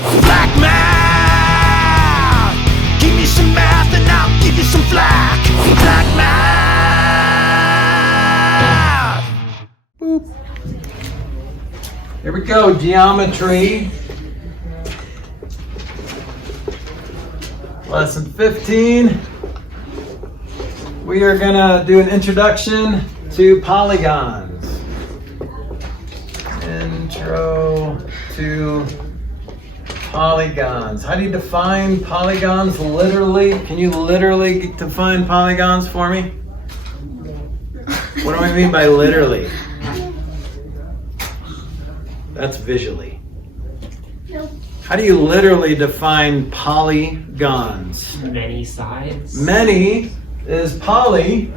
Flack math! Give me some math and I'll give you some flack. Flack math! Boop. Here we go, geometry. Lesson 15. We are gonna do an introduction to polygons. Intro to polygons. How do you define polygons literally? Can you literally define polygons for me? What do I mean by literally? That's visually. Nope. How do you literally define polygons? Many sides. Many is poly,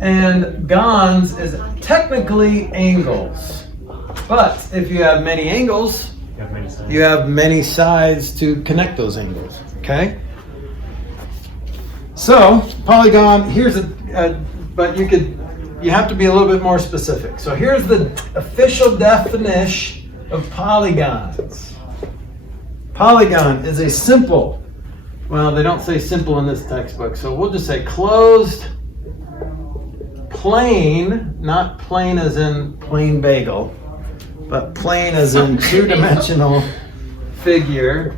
and gons is technically angles. But if you have many angles, You have many sides. you have many sides to connect those angles. Okay? So, polygon, here's but you have to be a little bit more specific. So here's the official definition of polygons. Polygon is a simple, well, they don't say simple in this textbook, so we'll just say closed plane, not plane as in plain bagel, but plane as in two-dimensional figure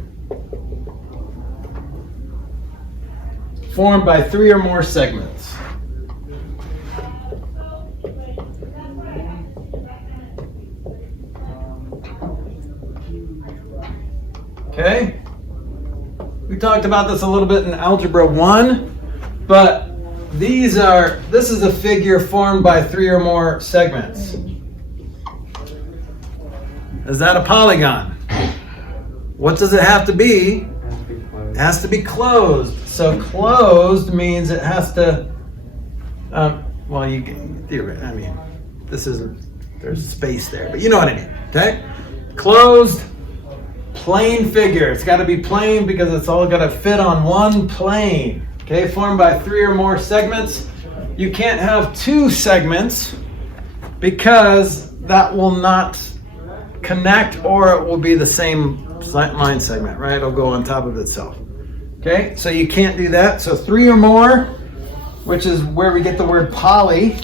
formed by 3 or more segments. Okay? We talked about this a little bit in Algebra 1, but this is a figure formed by 3 or more segments. Is that a polygon? What does it have to be? It has to be closed. So closed means it has to, well, you can, I mean, this isn't, there's space there, but you know what I mean, okay? Closed. Plane figure. It's got to be plane because it's all got to fit on one plane. Okay, formed by 3 or more segments. You can't have 2 segments because that will not connect, or it will be the same line segment, right? It'll go on top of itself. Okay, so you can't do that. So 3 or more, which is where we get the word poly,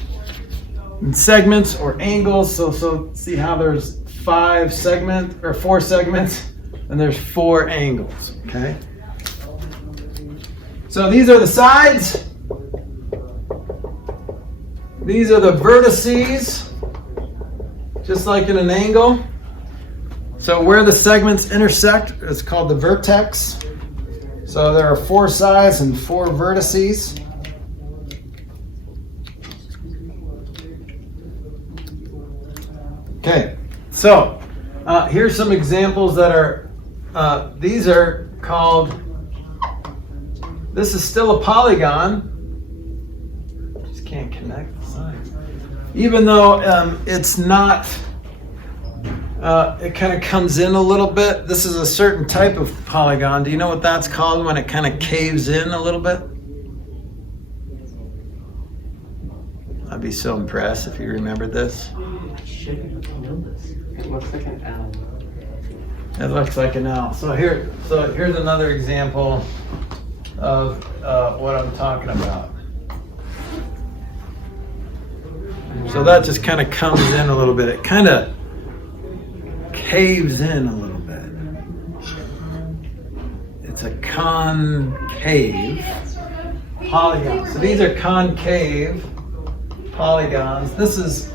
and segments or angles. So see how there's 4 segments. And there's 4 angles, okay? So these are the sides. These are the vertices, just like in an angle. So where the segments intersect is called the vertex. So there are 4 sides and 4 vertices. Okay, so here's some examples that are these are called, this is still a polygon. Just can't connect the sides. Even though it's not, it kind of comes in a little bit. This is a certain type of polygon. Do you know what that's called when it kind of caves in a little bit? I'd be so impressed if you remembered this. I should know this. It looks like an L. It looks like an L. So here's another example of what I'm talking about. So that just kind of comes in a little bit. It kind of caves in a little bit. It's a concave polygon. So these are concave polygons. This is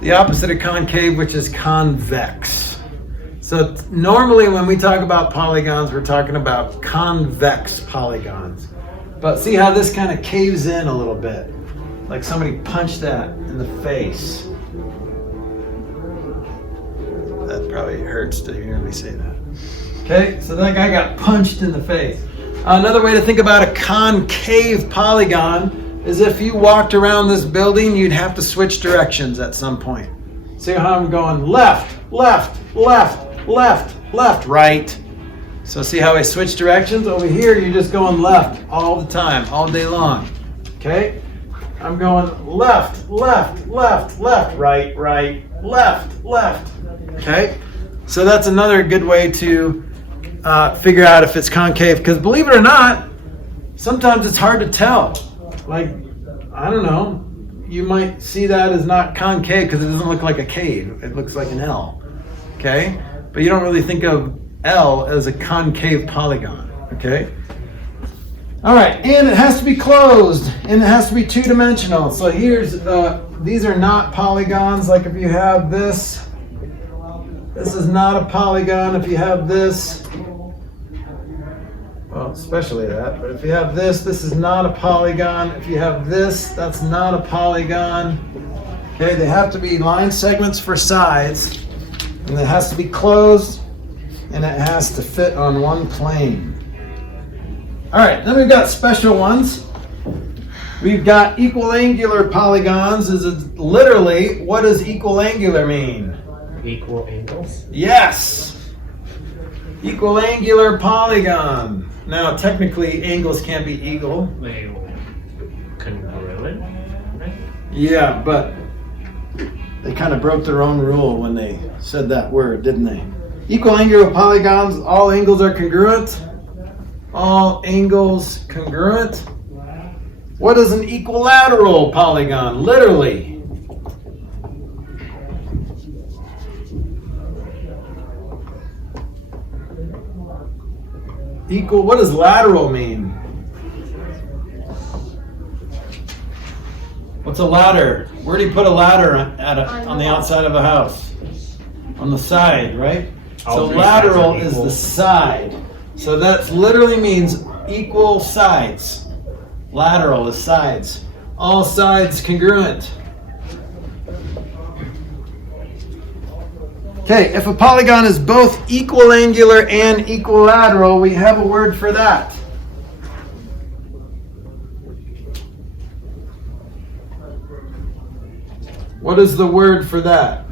the opposite of concave, which is convex. So normally when we talk about polygons, we're talking about convex polygons. But see how this kind of caves in a little bit? Like somebody punched that in the face. That probably hurts to hear me say that. Okay, so that guy got punched in the face. Another way to think about a concave polygon is if you walked around this building, you'd have to switch directions at some point. See how I'm going left, left, left, left, left, right. So see how I switch directions? Over here, you're just going left all the time, all day long. Okay? I'm going left, left, left, left, right, right, left, left. Okay? So that's another good way to figure out if it's concave, because believe it or not, sometimes it's hard to tell. Like, I don't know, you might see that as not concave because it doesn't look like a cave. It looks like an L, okay? But you don't really think of L as a concave polygon, okay? All right, and it has to be closed, and it has to be two-dimensional. So here's, these are not polygons. Like if you have this is not a polygon. If you have this, well, especially that, but if you have this is not a polygon. If you have this, that's not a polygon. Okay, they have to be line segments for sides, and it has to be closed, and it has to fit on one plane. All right, then we've got special ones. We've got equiangular polygons. Is it literally, what does equiangular mean? Equal angles? Yes. Equiangular polygon. Now, technically, angles can't be equal. Wait, congruent? Right? Yeah, but they kind of broke their own rule when they said that word, didn't they? Equiangular polygons, all angles are congruent. All angles congruent. What is an equilateral polygon? Literally. Equal, what does lateral mean? What's a ladder? Where do you put a ladder on the outside of a house? On the side, right? So lateral is the side. So that literally means equal sides. Lateral is sides. All sides congruent. Okay, if a polygon is both equiangular and equilateral, we have a word for that. What is the word for that?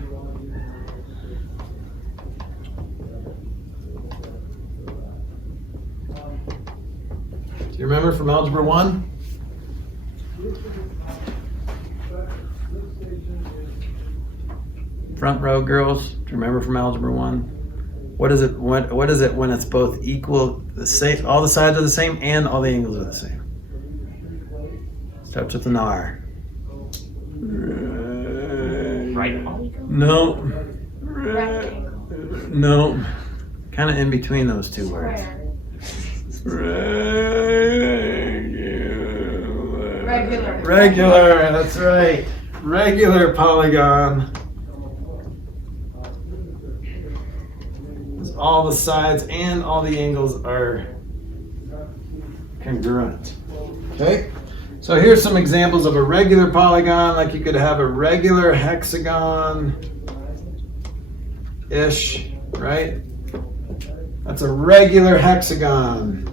Do you remember from Algebra 1? Front row girls, do you remember from Algebra 1? What is it when it's both equal, the same, all the sides are the same and all the angles are the same? Starts with an R. Right polygon? No. Rectangle. No. Kind of in between those two words. Regular. Regular, that's right. Regular polygon. All the sides and all the angles are congruent. Okay? So here's some examples of a regular polygon. Like you could have a regular hexagon-ish, right? That's a regular hexagon.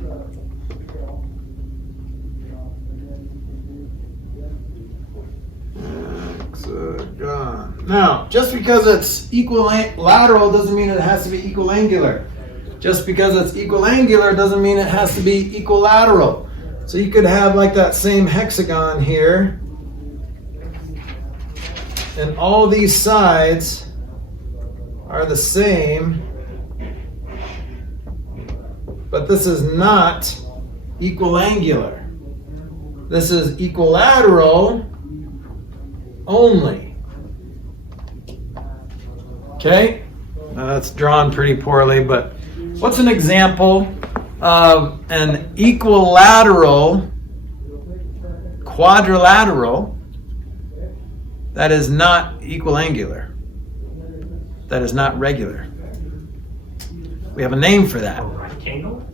Now, just because it's equilateral doesn't mean it has to be equiangular. Just because it's equiangular doesn't mean it has to be equilateral. So you could have like that same hexagon here, and all these sides are the same, but this is not equiangular. This is equilateral only. Okay, now that's drawn pretty poorly, but what's an example of an equilateral quadrilateral that is not equiangular, that is not regular? We have a name for that. A rectangle?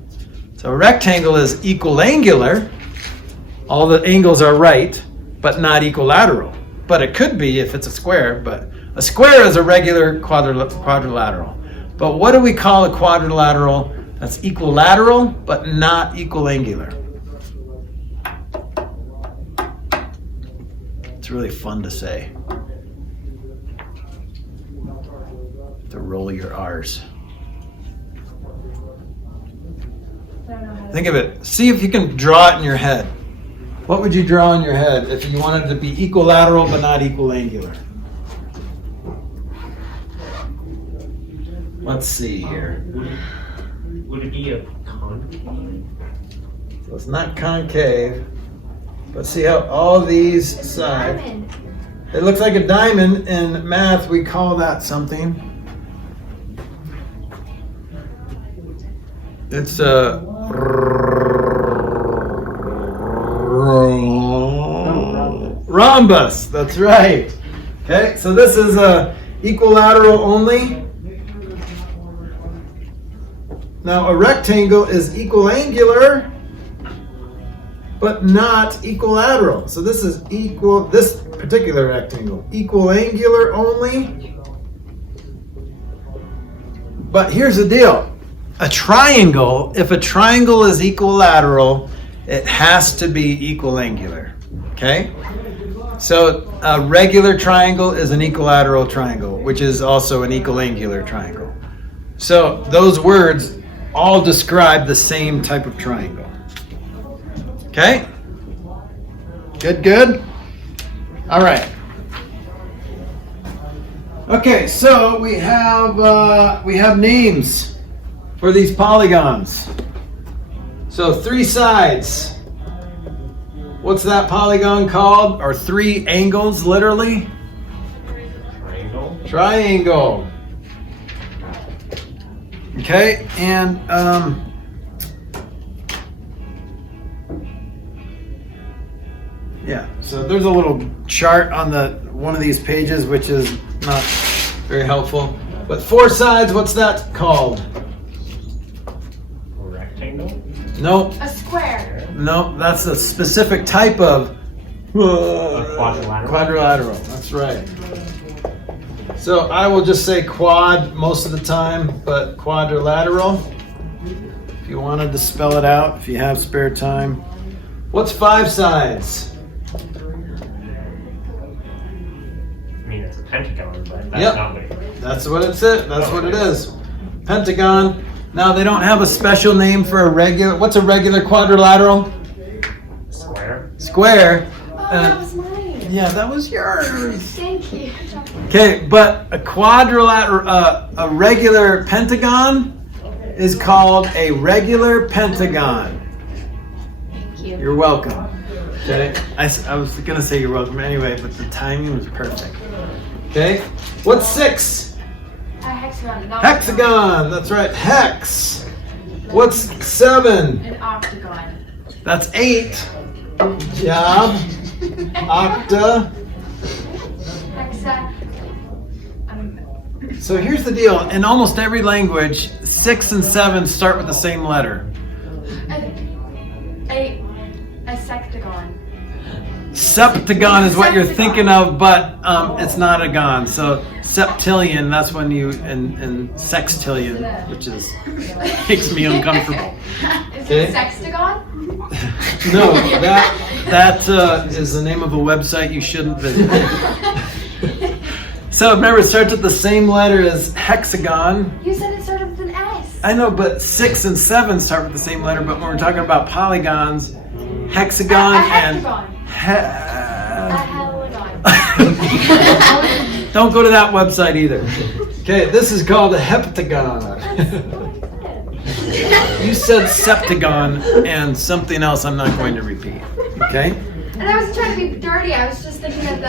So a rectangle is equiangular, all the angles are right, but not equilateral. But it could be if it's a square, but a square is a regular quadrilateral. But what do we call a quadrilateral that's equilateral but not equiangular? It's really fun to say. To roll your R's. Think of it. See if you can draw it in your head. What would you draw in your head if you wanted it to be equilateral but not equiangular? Let's see here. Would it be a concave? So it's not concave, but see how all these sides. Diamond. It looks like a diamond. In math, we call that something. It's a rhombus. That's right. Okay, so this is a equilateral only. Now a rectangle is equiangular, but not equilateral. So this is this particular rectangle, equiangular only. But here's the deal. A triangle, if a triangle is equilateral, it has to be equiangular. Okay? So a regular triangle is an equilateral triangle, which is also an equiangular triangle. So those words all describe the same type of triangle. Okay? Good, good? All right. Okay, so we have names for these polygons. So 3 sides. What's that polygon called? Or 3 angles, literally? Triangle. Triangle. Okay, and yeah, so there's a little chart on one of these pages, which is not very helpful. But 4 sides, what's that called? A rectangle. Nope. A square. No, that's a specific type of A quadrilateral. quadrilateral. That's right. So I will just say quad most of the time, but quadrilateral. If you wanted to spell it out, if you have spare time. What's 5 sides? I mean, it's a pentagon, but that's Yep. not what it That's what it's it. That's what it is. Pentagon. Now they don't have a special name for a regular. What's a regular quadrilateral? is. Square. Square. Oh, that was mine. Yeah, that was yours. Thank you. Okay, but a quadrilateral, a regular pentagon is called a regular pentagon. Thank you. You're welcome. Okay, I was gonna say you're welcome anyway, but the timing was perfect. Okay, what's 6? A hexagon. An Hexagon. That's right, hex. What's 7? An octagon. That's 8. Good job. Octa. Hexa. So here's the deal. In almost every language, 6 and 7 start with the same letter. A sectagon. Septagon is what you're thinking of, but it's not a gon. So septillion, that's when you, and sextillion, which is makes me uncomfortable. Is Okay. it sextagon? No, that is the name of a website you shouldn't visit. So remember, it starts with the same letter as hexagon. You said it started with an S. I know, but 6 and 7 start with the same letter. But when we're talking about polygons, hexagon A and heptagon. A heligon. don't go to that website either. Okay, this is called a heptagon. You said septagon and something else I'm not going to repeat. Okay? And I wasn't trying to be dirty. I was just thinking of the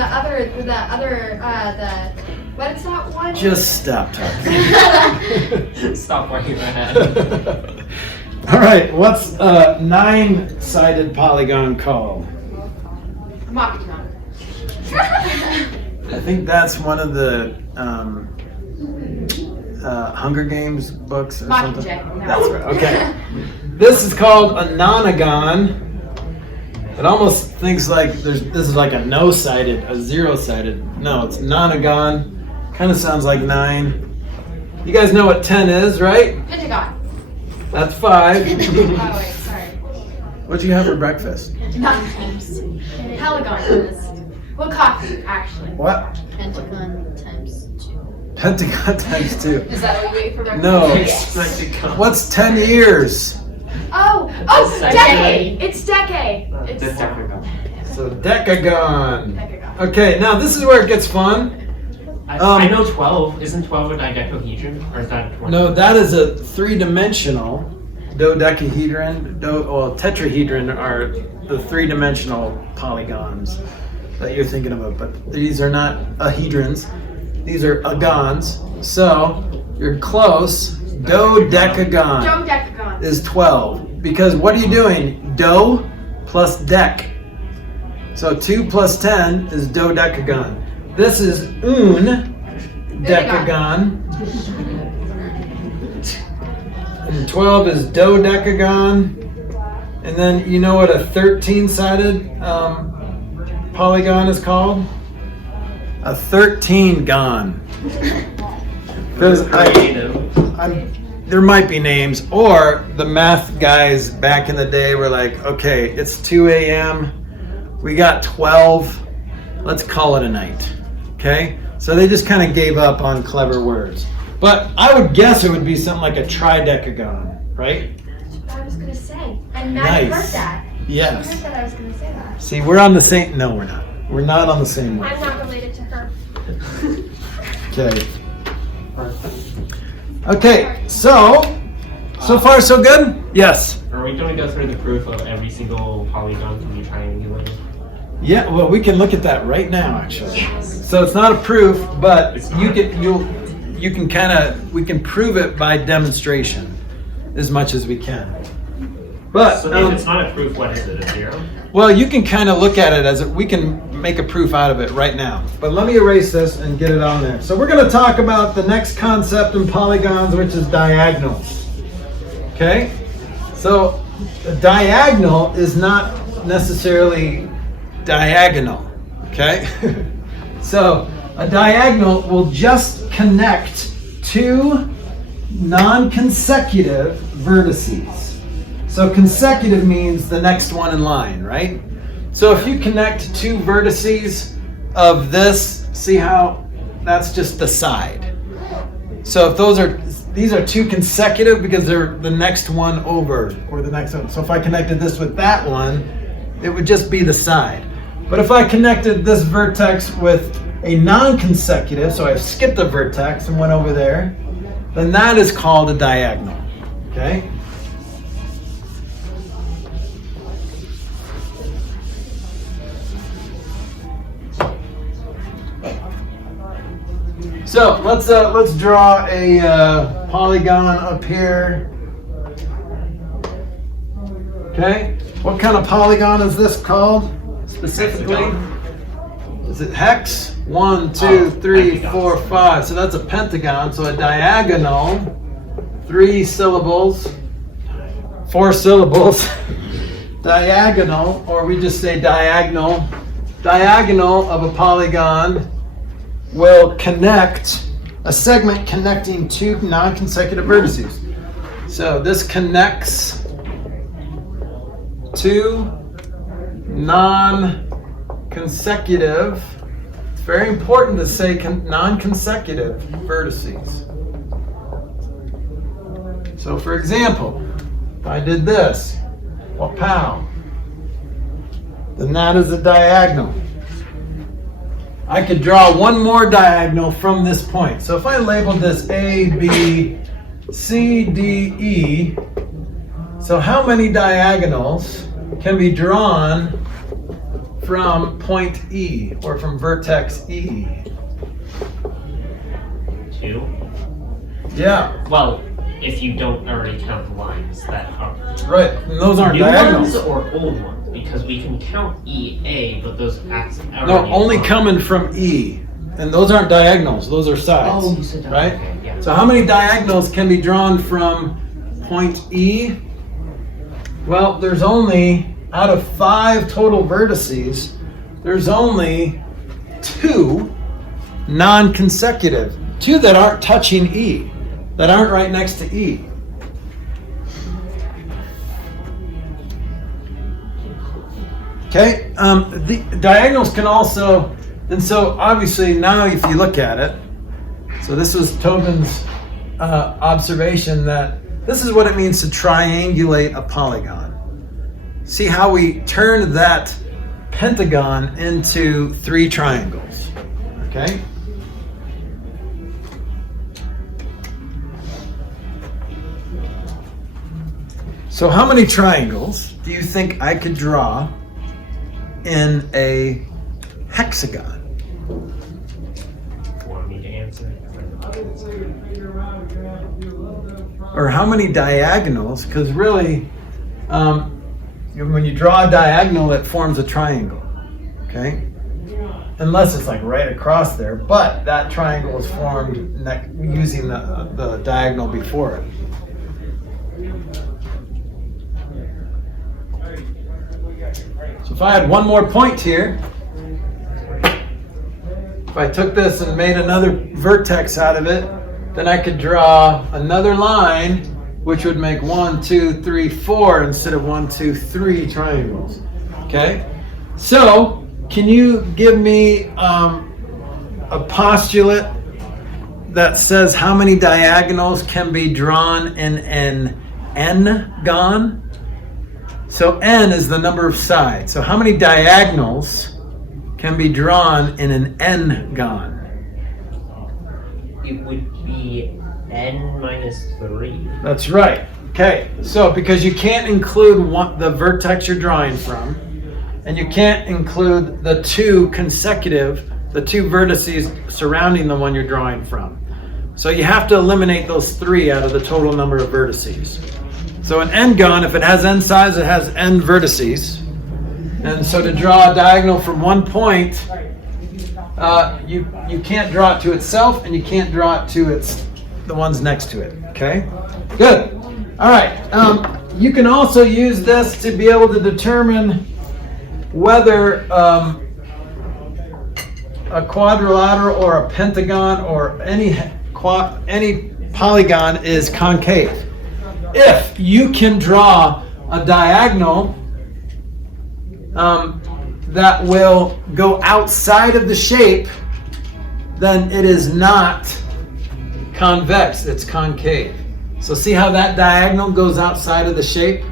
what's that one? Just stop talking. is. Stop working my head. All right, what's a 9-sided polygon called? A octagon. I think that's one of the Hunger Games books or something. Mockingjay. No. That's right. Okay. This is called a nonagon. It almost thinks like this is like a no-sided, a 0-sided. No, it's nonagon. Kind of sounds like 9. You guys know what 10 is, right? Pentagon. That's 5. Oh wait, sorry. What'd you have for breakfast? Nothing. Heligon. Well, coffee actually. What? Pentagon times 2. Pentagon times 2. Is that what we wait for breakfast? No. Pentagon. What's 10 years? Oh, It's a decade. It's decade. It's Decagon. So decagon. Decagon. Okay, now this is where it gets fun. I know 12. Isn't 12 a dodecahedron? Or is that a 20? No, that is a three-dimensional dodecahedron. Tetrahedron are the three-dimensional polygons that you're thinking about, but these are not ahedrons. These are agons. So you're close. Dodecagon Dodecahedron. is 12 because what are you doing? Do plus dec. So 2 plus 10 is dodecagon. This is decagon. And 12 is dodecagon. And then you know what a 13-sided polygon is called? A 13gon. Because there might be names, or the math guys back in the day were like, okay, it's 2 a.m. We got 12. Let's call it a night. Okay? So they just kind of gave up on clever words. But I would guess it would be something like a tridecagon, right? That's what I was going to say. And Matt heard that. Yes. She heard that I was going to say that. See, we're on the same. No, we're not. We're not on the same I'm wave. not related to her. Okay. Okay. So far so good? Yes. Are we going to go through the proof of every single polygon can be triangulated? Yeah. Well, we can look at that right now, actually. So it's not a proof, but we can prove it by demonstration as much as we can. But So if it's not a proof, what is it? A 0? well, you can kind of look at it as we can make a proof out of it right now. But let me erase this and get it on there. So we're going to talk about the next concept in polygons, which is diagonals. Okay? So a diagonal is not necessarily diagonal. Okay? So a diagonal will just connect two non-consecutive vertices. So consecutive means the next one in line, right? So if you connect two vertices of this, see how that's just the side. So if these are two consecutive because they're the next one over or the next one. So if I connected this with that one, it would just be the side. But if I connected this vertex with a non-consecutive, so I've skipped a vertex and went over there, then that is called a diagonal, okay? So let's draw a polygon up here. Okay, what kind of polygon is this called specifically? Hexagon. Is it hex? 1, 2, 3, Pentagon. 4, 5. So that's a pentagon. So a diagonal, 3 syllables, 4 syllables. Diagonal, or we just say diagonal. Diagonal of a polygon will connect a segment connecting two non-consecutive vertices. So this connects two non-consecutive. It's very important to say non-consecutive vertices. So for example, if I did this, well, pow, then that is a diagonal. I could draw one more diagonal from this point. So if I labeled this A, B, C, D, E, so how many diagonals can be drawn from point E or from vertex E? 2? Yeah, Well, if you don't already count the lines that are right. And those aren't new diagonals. ones or old ones, because we can count EA, but those acts No, already only are. coming from E. And those aren't diagonals, those are sides. Oh, you said that. Right? Okay, yeah. So how many diagonals can be drawn from point E? Well, there's only, out of 5 total vertices, there's only 2 non-consecutive. 2 that aren't touching E, that aren't right next to E. Okay, the diagonals can also, and so obviously now if you look at it, so this was Tobin's observation that this is what it means to triangulate a polygon. See how we turned that pentagon into 3 triangles, okay? So how many triangles do you think I could draw in a hexagon? Want me to answer? Or how many diagonals? Because really, when you draw a diagonal, it forms a triangle. Okay? Unless it's like right across there, but that triangle was formed using the diagonal before it. So if I had one more point here, if I took this and made another vertex out of it, then I could draw another line, which would make 1, 2, 3, 4 instead of 1, 2, 3 triangles. Okay? So, can you give me a postulate that says how many diagonals can be drawn in an n-gon? So n is the number of sides. So how many diagonals can be drawn in an n-gon? It would be n minus 3. That's right. Okay, so because you can't include the vertex you're drawing from, and you can't include the two vertices surrounding the one you're drawing from. So you have to eliminate those 3 out of the total number of vertices. So an n-gon, if it has n sides, it has n vertices. And so to draw a diagonal from one point, you can't draw it to itself, and you can't draw it to the ones next to it. Okay? Good. All right. You can also use this to be able to determine whether a quadrilateral or a pentagon or any polygon is concave. If you can draw a diagonal that will go outside of the shape, then it is not convex, it's concave. So see how that diagonal goes outside of the shape?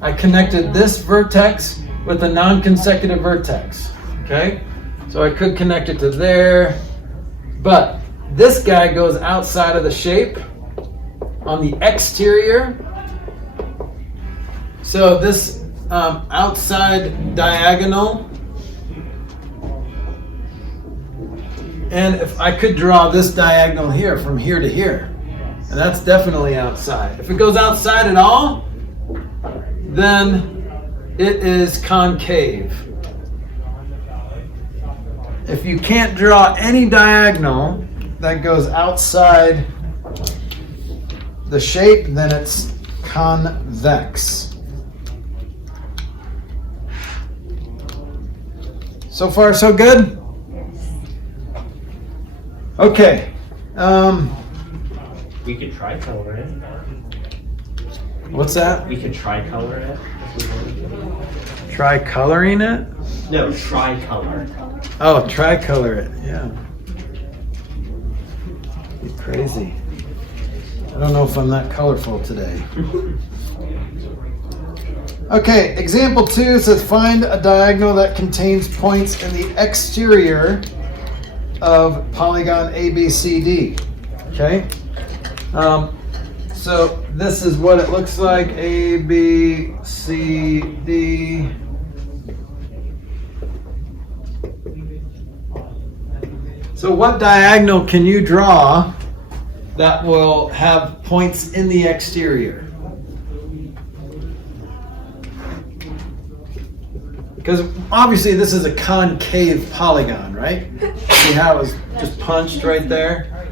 I connected this vertex with a non-consecutive vertex, okay? So I could connect it to there, but this guy goes outside of the shape on the exterior. So this outside diagonal, and if I could draw this diagonal here from here to here, and that's definitely outside. If it goes outside at all, then it is concave. If you can't draw any diagonal that goes outside the shape, then it's convex. So far, so good? Okay. We could tricolor it. What's that? We could tricolor it if we wanted to. Try coloring it? No, tricolor. Oh, tricolor it. Yeah. You're crazy. I don't know if I'm that colorful today. Okay, example 2 says find a diagonal that contains points in the exterior of polygon ABCD. Okay? So this is what it looks like. A, B, C, D. So what diagonal can you draw that will have points in the exterior? Because obviously this is a concave polygon, right? See how it was just punched right there?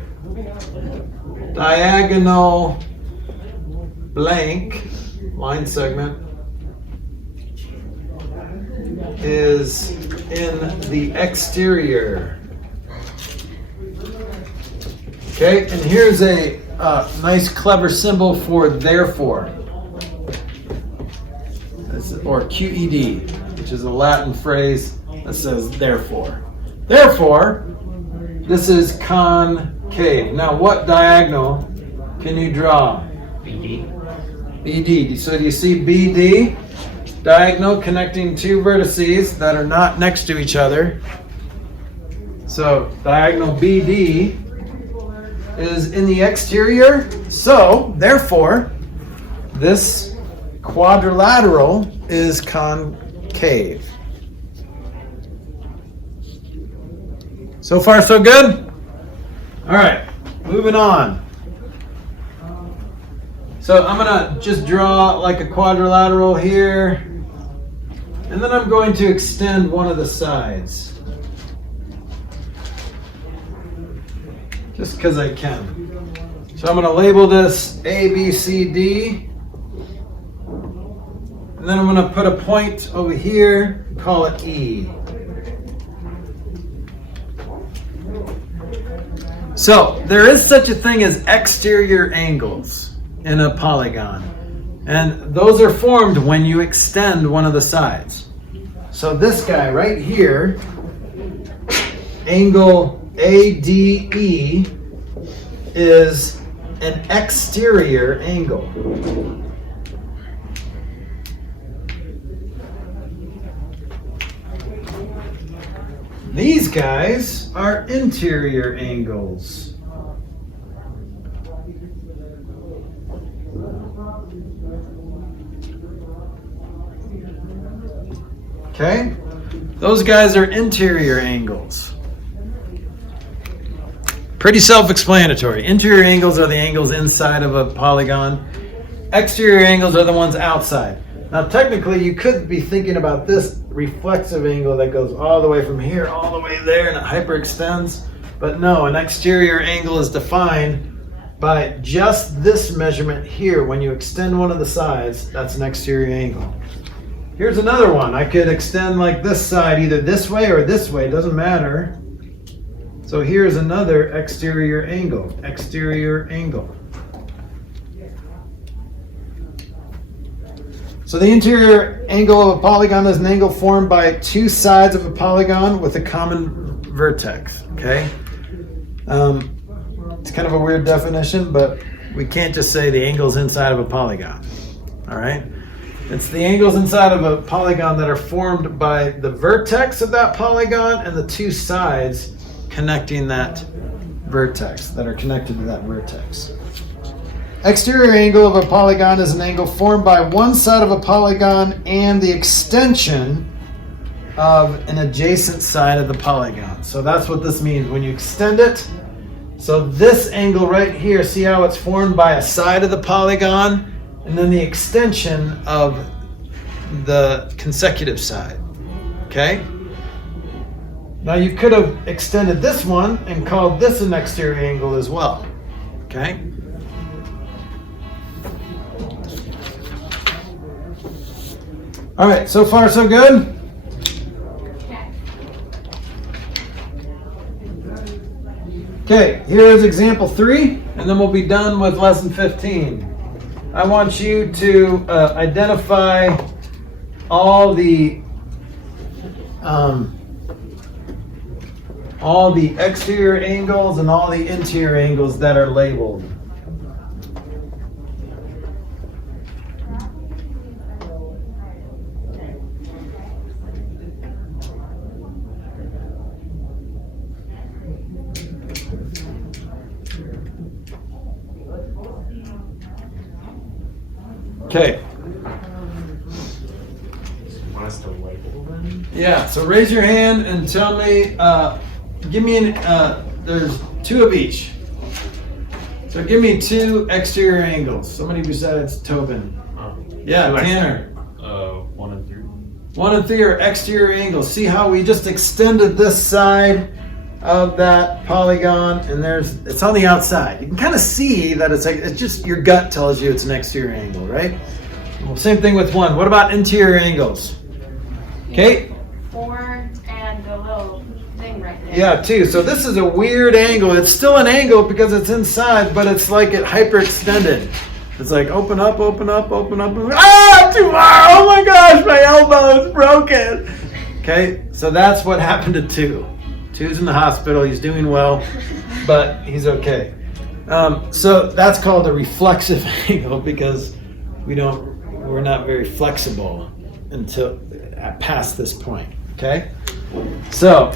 Diagonal blank line segment is in the exterior. Okay, and here's a nice clever symbol for therefore, or QED, which is a Latin phrase that says therefore. Therefore, this is concave. Now, what diagonal can you draw? BD. BD. So do you see BD? Diagonal connecting two vertices that are not next to each other. So diagonal BD is in the exterior. So therefore, this quadrilateral is concave. So far, so good? All right, moving on. So I'm gonna just draw like a quadrilateral here, and then I'm going to extend one of the sides. Just because I can. So I'm gonna label this A, B, C, D. And then I'm gonna put a point over here, call it E. So there is such a thing as exterior angles in a polygon, and those are formed when you extend one of the sides. So this guy right here, angle ADE, is an exterior angle. These guys are interior angles. Okay? Those guys are interior angles. Pretty self-explanatory. Interior angles are the angles inside of a polygon. Exterior angles are the ones outside. Now, technically, you could be thinking about this reflexive angle that goes all the way from here all the way there and it hyperextends. But no, an exterior angle is defined by just this measurement here. When you extend one of the sides, that's an exterior angle. Here's another one. I could extend like this side either this way or this way, doesn't matter. So here's another exterior angle. Exterior angle. So the interior angle of a polygon is an angle formed by two sides of a polygon with a common vertex, okay? It's kind of a weird definition, but we can't just say the angles inside of a polygon, all right? It's the angles inside of a polygon that are formed by the vertex of that polygon and the two sides connecting that vertex, that are connected to that vertex. Exterior angle of a polygon is an angle formed by one side of a polygon and the extension of an adjacent side of the polygon. So that's what this means when you extend it. So this angle right here, see how it's formed by a side of the polygon and then the extension of the consecutive side, okay? Now you could have extended this one and called this an exterior angle as well, okay? All right, so far so good? Okay, here's example 3, and then we'll be done with lesson 15. I want you to identify all the exterior angles and all the interior angles that are labeled. Okay. Want us to label them? Yeah, so raise your hand and tell me, give me there's 2 of each. So give me 2 exterior angles. Somebody besides Tobin. Yeah, Tanner. 1 and 3. 1 and 3 are exterior angles. See how we just extended this side of that polygon, and it's on the outside. You can kind of see that it's just your gut tells you it's an exterior angle, right? Well, same thing with 1. What about interior angles? Okay. 4 and the little thing right there. Yeah, 2. So this is a weird angle. It's still an angle because it's inside, but it's like it hyperextended. It's like open up, open up, open up. Ah, too far! Oh my gosh, my elbow is broken. Okay, so that's what happened to 2. 2's in the hospital. He's doing well, but he's okay. So that's called a reflexive angle because we're not very flexible until past this point. Okay. So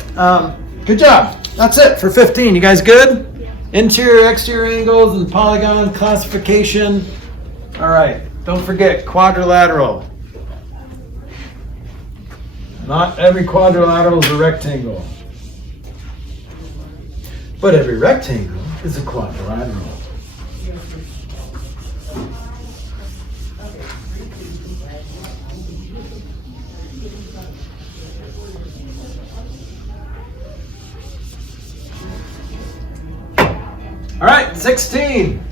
good job. That's it for 15. You guys good? Interior, exterior angles, and polygon classification. All right. Don't forget, quadrilateral. Not every quadrilateral is a rectangle. But every rectangle is a quadrilateral. All right, 16.